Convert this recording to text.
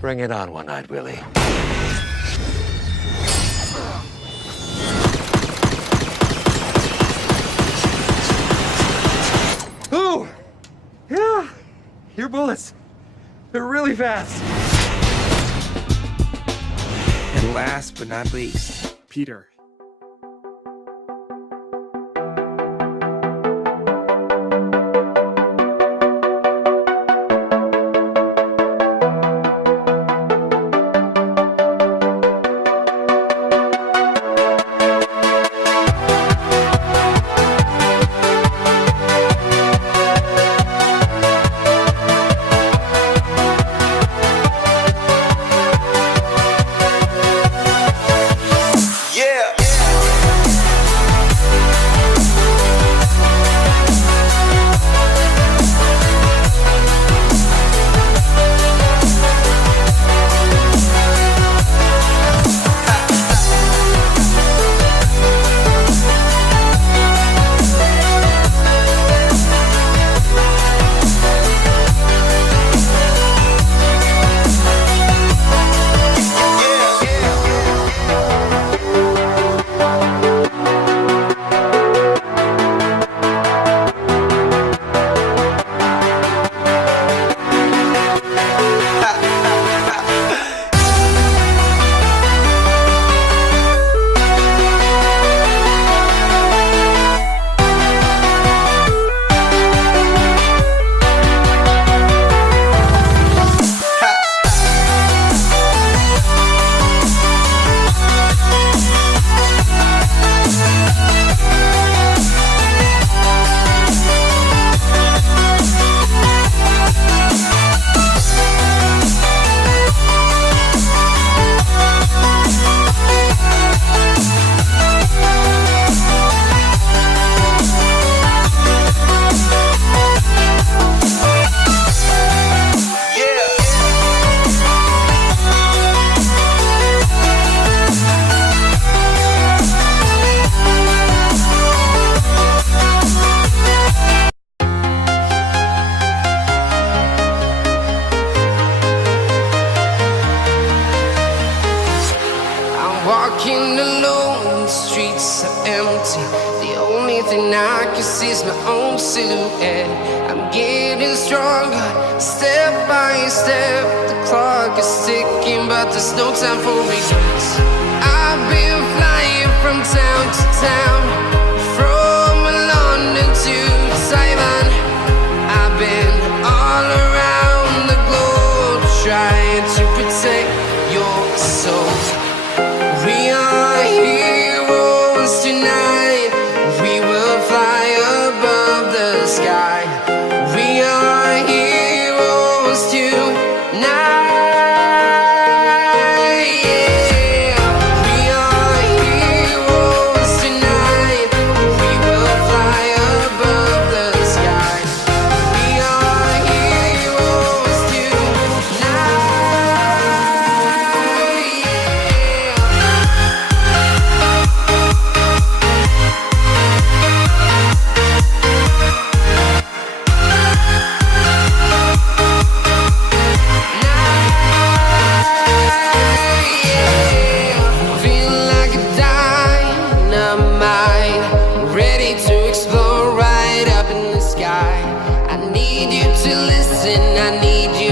Bring it on, One-Eyed Willie. Ooh! Yeah! Your bullets. They're really fast. And last but not least, Peter. Walking alone, the streets are empty. The only thing I can see is my own silhouette. I'm getting stronger, step by step. The clock is ticking, but there's no time for regrets. I've been flying from town to town, from London to Taiwan. I've been all around the globe, trying to protect your soul. We are heroes tonight. We will fly above the sky. We are heroes tonight. Yeah. We are heroes tonight. We will fly above the sky. We are heroes tonight. Feel like a dynamite, ready to explode right up in the sky. I need you to listen, I need you